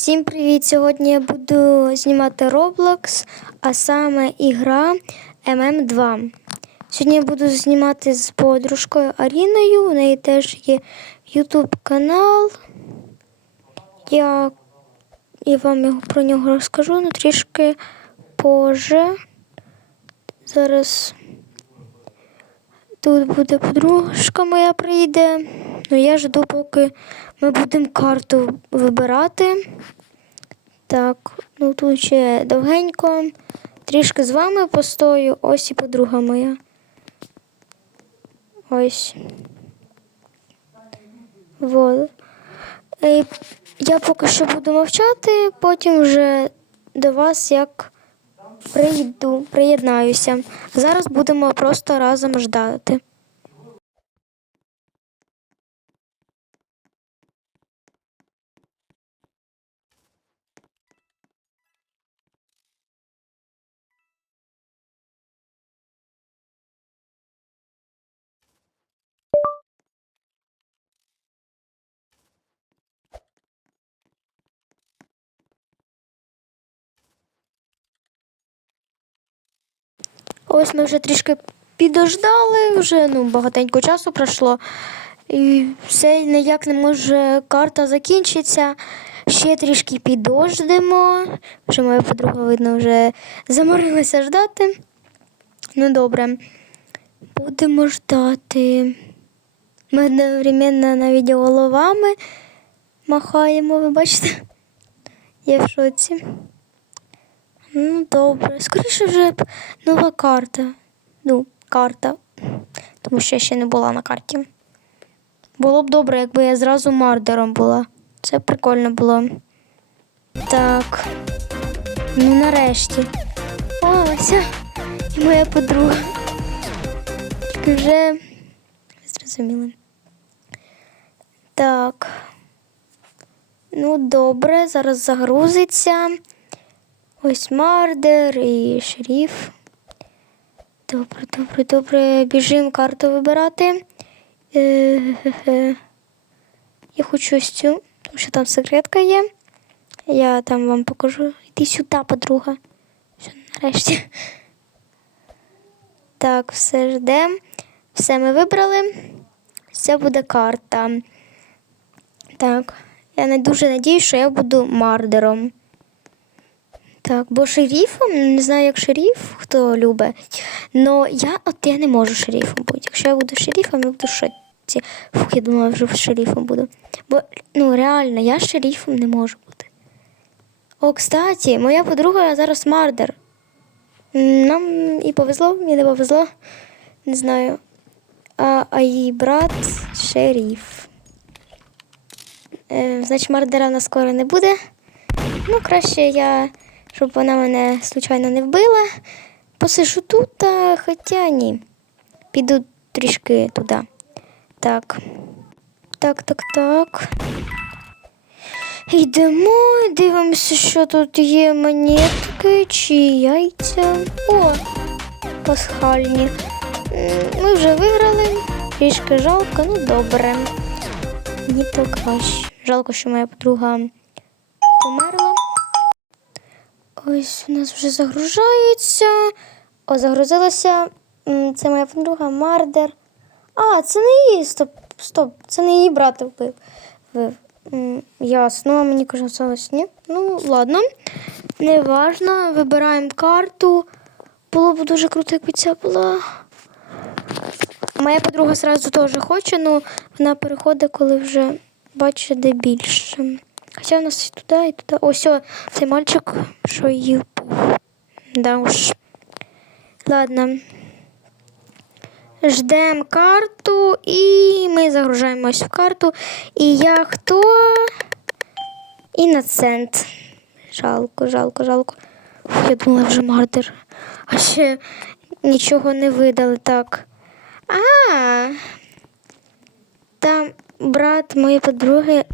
Всім привіт! Сьогодні я буду знімати Roblox, а саме ігра MM2. Сьогодні я буду знімати з подружкою Аріною. У неї теж є YouTube канал. Я, я вам про нього розкажу ну, трішки позже. Зараз тут буде подружка моя прийде. Ну, я жду, поки ми будемо карту вибирати. Так, ну тут ще довгенько. Трішки з вами постою. Ось і подруга моя. Ось. Вот. І я поки що буду мовчати, потім вже до вас як прийду, приєднаюся. Зараз будемо просто разом ждати. Ось ми вже трішки підождали, вже ну, багатенько часу пройшло. І все ніяк не може карта закінчиться. Ще трішки підождемо. Вже моя подруга, видно, вже заморилася ждати. Ну добре. Будемо ждати. Ми одновременно навіть головами махаємо, ви бачите? Я в шоці. Ну, добре. Скоріше вже нова карта. Ну, карта. Тому що я ще не була на карті. Було б добре, якби я зразу мардером була. Це прикольно було. Так. Ну, нарешті. О, ось і моя подруга. Тільки вже зрозуміли. Так. Ну, добре, зараз загрузиться. Ось мардер і шеріф. Добре, добре, добре. Біжимо карту вибирати. Е-е-е. Я хочу ось цю, тому що там секретка є. Я там вам покажу. Іди сюди, подруга. Все, нарешті. Так, все ждемо. Все ми вибрали. Це буде карта. Так. Я не дуже надію, що я буду мардером. Так, бо шерифом, не знаю, як шериф, хто любить. Но я от я не можу шерифом бути. Якщо я буду шерифом, я буду шоці. Фух, я думала, вже шерифом буду. Бо ну реально, я шерифом не можу бути. О, кстати, моя подруга зараз мардер. Нам і повезло, мені не повезло. Не знаю. А, а її брат шериф. Е, значить, мардера в скоро не буде. Ну, краще я, щоб вона мене случайно не вбила. Посижу тут, а, хоча ні. Піду трішки туди. Так. Так, так, так. Йдемо, дивимося, що тут є монетки чи яйця. О, пасхальні. Ми вже виграли. Трішки жалко, ну добре. Ні, то краще. Жалко, що моя подруга померла. Ось у нас вже загружається. О, загрузилося. Це моя подруга Мардер. А, це не її. Стоп, стоп, це не її брат вбив. Ясно, мені казалось, ні. Ну, ладно. Неважно. Вибираємо карту. Було б дуже круто, якби ця була. Моя подруга сразу теж хоче, але вона переходить, коли вже бачить, де більше. Хоча у нас і туди, і туди. Ось о, цей мальчик, що її вбив. Да уж. Ладно. Ждемо карту і ми загружаємось в карту. І я хто? Іноцент. Жалко, жалко, жалко. Я думала вже мардер. А ще нічого не видали так. А, там брат моєї подруги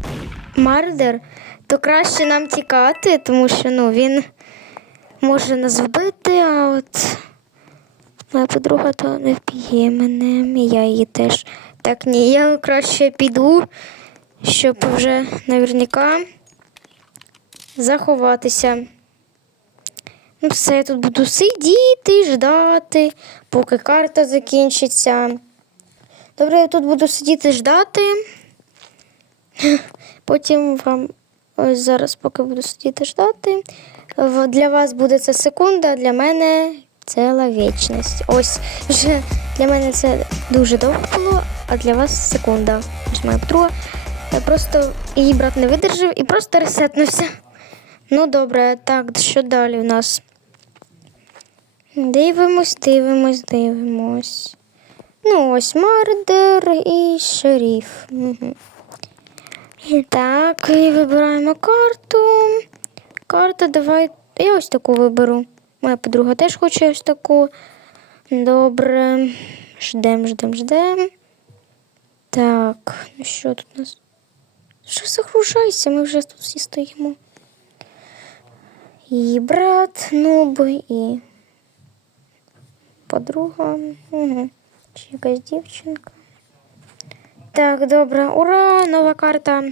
Мардер, то краще нам тікати, тому що ну, він може нас вбити, а от моя подруга то не вб'є мене, і я її теж. Так ні, я краще піду, щоб вже наверняка заховатися. Ну, все, я тут буду сидіти, ждати, поки карта закінчиться. Добре, я тут буду сидіти ждати. Потім вам ось зараз, поки буду сидіти ждати. Для вас буде це секунда, для мене ціла вічність. Ось вже для мене це дуже довго було, а для вас секунда. Подруга. Я просто її брат не видержав і просто ресетнувся. Ну, добре, так, що далі в нас? Дивимось, дивимось, дивимось. Ну, ось мардер і шеріф. Угу. І так, і вибираємо карту. Карта, давай. Я ось таку виберу. Моя подруга теж хоче ось таку. Добре. Ждем, ждем, ждем. Так, ну що тут у нас? Що загружайся, ми вже тут всі стоїмо. І брат, нуб, і подруга. Угу. Ще якась дівчинка. Так, добре. Ура! Нова карта.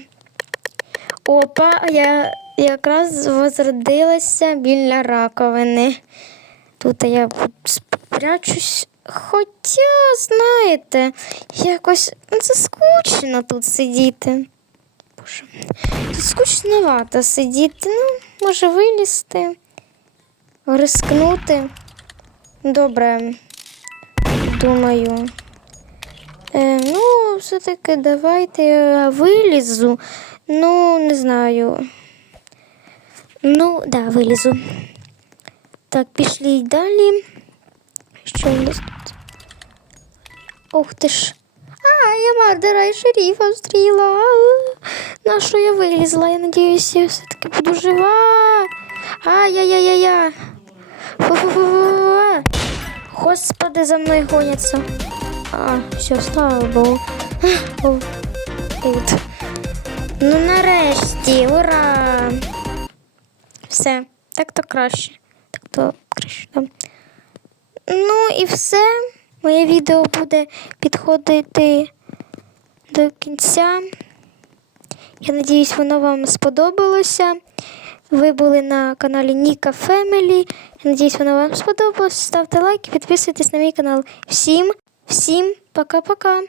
Опа, я якраз возродилася біля раковини. Тут я спрячусь. Хоча, знаєте, якось ну, це скучно тут сидіти. Боже, тут скучновато сидіти. Ну, може вилізти, рискнути. Добре, думаю. Е, ну, все-таки давайте я вилізу. Ну, не знаю. Ну, да, вилізу. Так, пішли далі. Що у нас тут? Ух ти ж. А, я мардера і шеріфа встріла. На що я вилізла? Я надіюсь, я все-таки буду жива. Ай-яй-яй-яй. Господи, за мною гоняться. А, все, слава Богу. О, Тут. Ну нарешті, ура! Все, так то краще. Так то краще. Да. Ну і все. Моє відео буде підходити до кінця. Я надіюсь, воно вам сподобалося. Ви були на каналі Ніка Фемелі. Я надіюсь, воно вам сподобалось. Ставте лайк і підписуйтесь на мій канал. Всім, всім пока-пока.